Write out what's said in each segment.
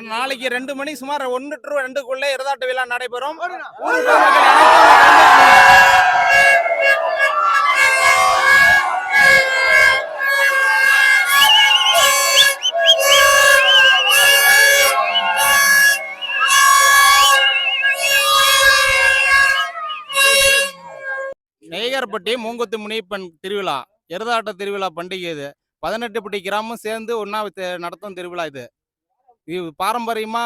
நாளைக்கு 2 மணி சுமார் 1 to 2க்குள்ளே எருதாட்ட விழா நடைபெறும். நெய்யார்பட்டி மூங்குத்தி முனியப்பன் திருவிழா, எருதாட்ட திருவிழா பண்டிகை இது. 18பட்டி கிராமம் சேர்ந்து ஒன்னா நடத்தும் திருவிழா இது. இது பாரம்பரியமா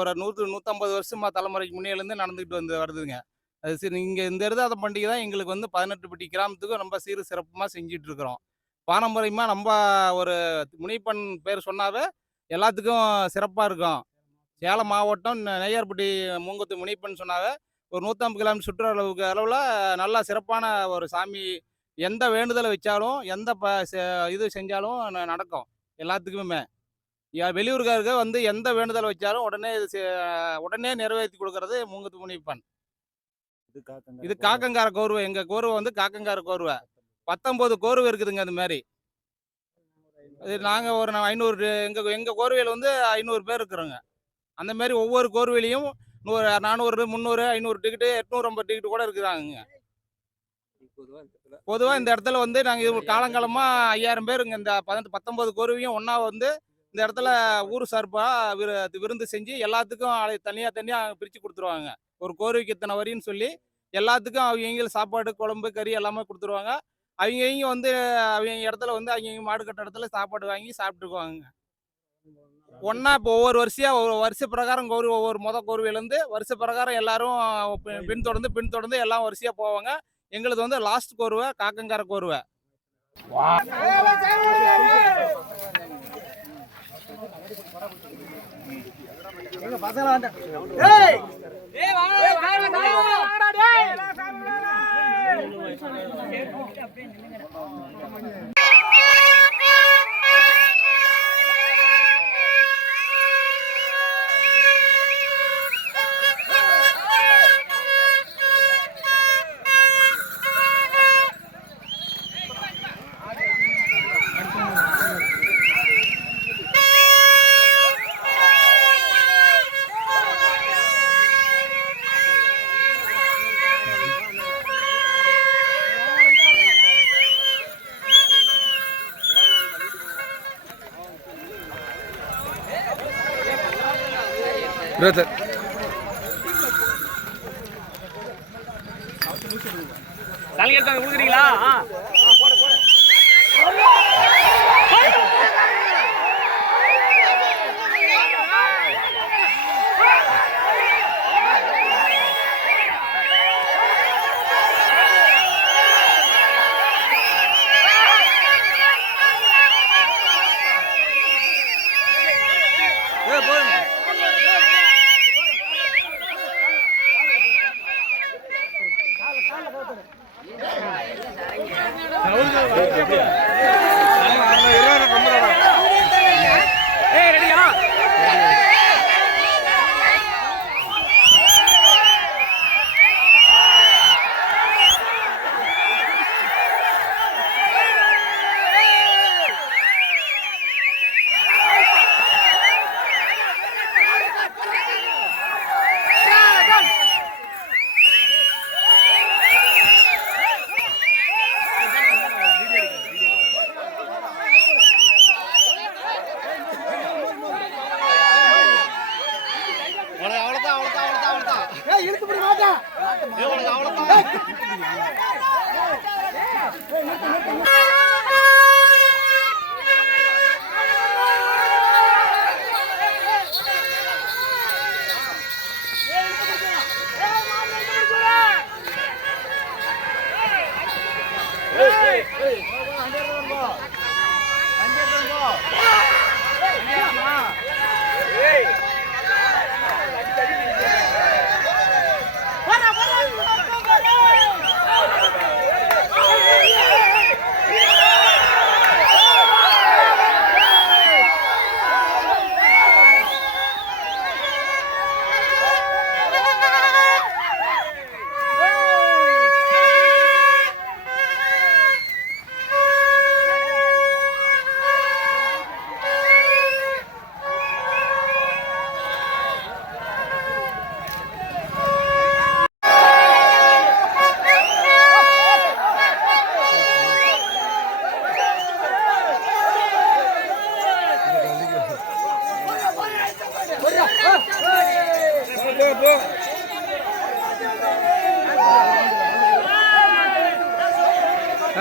ஒரு 100-150 வருஷமா தலைமுறைக்கு முன்னிலிருந்து நடந்துகிட்டு வருதுங்க. அது சரி, இங்க இந்த எருதாட்ட பண்டிகை தான் எங்களுக்கு 18பட்டி கிராமத்துக்கும் ரொம்ப சீரு சிறப்புமா செஞ்சுட்டு இருக்கிறோம். பாரம்பரியமா நம்ம ஒரு முனியப்பன் பேர் சொன்னாவே எல்லாத்துக்கும் சிறப்பா இருக்கும். சேலம் மாவட்டம் நெய்யார்பட்டி மூங்குத்தி முனியப்பன் சொன்னாவே ஒரு 150 கிலோமீட்டர் சுற்றுலா அளவில் நல்லா சிறப்பான ஒரு சாமி. எந்த வேண்டுதலை வச்சாலும் எந்த இது செஞ்சாலும் நடக்கும் எல்லாத்துக்குமே. வெளியூருக்காரருக்கு எந்த வேண்டுதலை வச்சாலும் உடனே நிறைவேற்றி கொடுக்கறது மூங்குத்தி முனியப்பன். இது காக்கங்கார கோர்வை. எங்க கோர்வை காக்கங்கார கோர்வை. 19 கோர்வை இருக்குதுங்க. அது மாதிரி நாங்கள் ஒரு 500 எங்க கோர்வையில் 500 பேர் இருக்கிறோங்க. அந்த மாதிரி ஒவ்வொரு கோர்வையிலையும் 400, 300, 500 டிக்கெட்டு, 850 டிக்கெட்டு கூட இருக்குறாங்க. பொதுவாக இந்த இடத்துல நாங்கள் காலங்காலமாக 5000 பேருங்க. இந்த 19 கோர்வையும் ஒன்றா இந்த இடத்துல ஊர் சார்பாக விருந்து செஞ்சு எல்லாத்துக்கும் தனியாக பிரித்து கொடுத்துருவாங்க. ஒரு கோர்வைக்கு இத்தனை வரின்னு சொல்லி எல்லாத்துக்கும் அவங்க சாப்பாடு, குழம்பு, கறி எல்லாமே கொடுத்துருவாங்க. அவங்க அவங்க இடத்துல அவங்க மாடு கட்ட இடத்துல சாப்பாடு வாங்கி சாப்பிட்டுக்குவாங்க. ஒன்னா இப்போ ஒவ்வொரு வருஷ பிரகாரம் ஒவ்வொரு கோர்வையிலேருந்து வருஷ பிரகாரம் எல்லாரும் பின்தொடர்ந்து எல்லாம் வரிசையா போவாங்க. எங்களுக்கு லாஸ்ட் கோர்வை காக்கங்கார கோர்வை. தலைங்க எடுத்தாங்க கொடுக்குறீங்களா?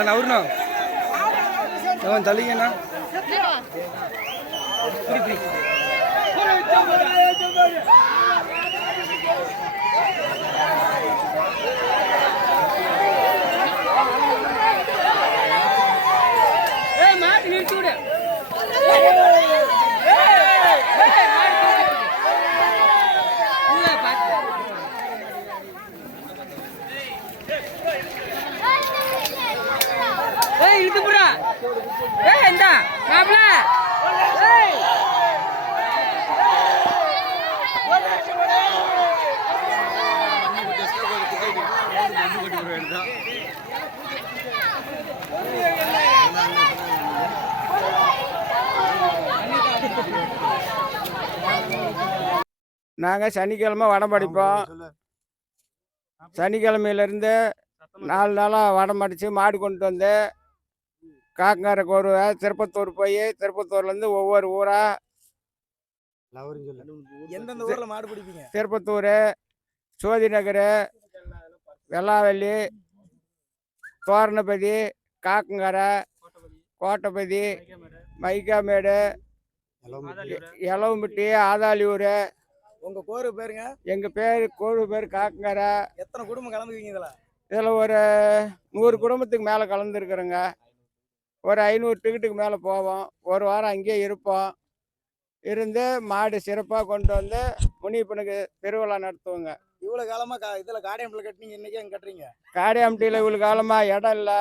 நவருண்ணா தள்ளிங்கண்ணா மாட்டு நிறுத்தி விடு இழுத்து புறா இந்த மாப்பிள நாங்கள் சனிக்கிழமை வடம் படிப்போம். சனிக்கிழமையிலேருந்து 4 நாளாக வடம் அடித்து மாடு கொண்டு வந்து காக்கங்காரக்கு வருவேன். திருப்பத்தூர் போய் திருப்பத்தூர்லேருந்து ஒவ்வொரு ஊராக எந்தெந்த ஊர்ல மாடு பிடிப்பீங்க? திருப்பத்தூர், சோதி நகர், வெள்ளாவள்ளி, தோரணப்பதி, காக்கங்கரை, கோட்டைப்பதி, மைக்காமேடு, எலவம்பட்டி, ஆதாளியூர். உங்க கோரு பேருங்க? எங்கள் பேர் கோரு பேர் காக்கங்கரை. எத்தனை குடும்பம் கலந்துக்குவீங்க இதில்? இதில் ஒரு 100 குடும்பத்துக்கு மேலே கலந்துருக்குறோங்க. ஒரு 500 டிக்கெட்டுக்கு மேலே போவோம். ஒரு வாரம் அங்கேயே இருப்போம். இருந்து மாடு சிறப்பாக கொண்டு வந்து முனியப்பனுக்கு திருவிழா நடத்துவோங்க. இவ்வளோ காலமாக இதில் காடையம்பில் கட்டினீங்க, இன்றைக்கி அங்கே கட்டுறீங்க? காடையாம்பட்டியில் இவ்வளோ காலமாக இடம் இல்லை,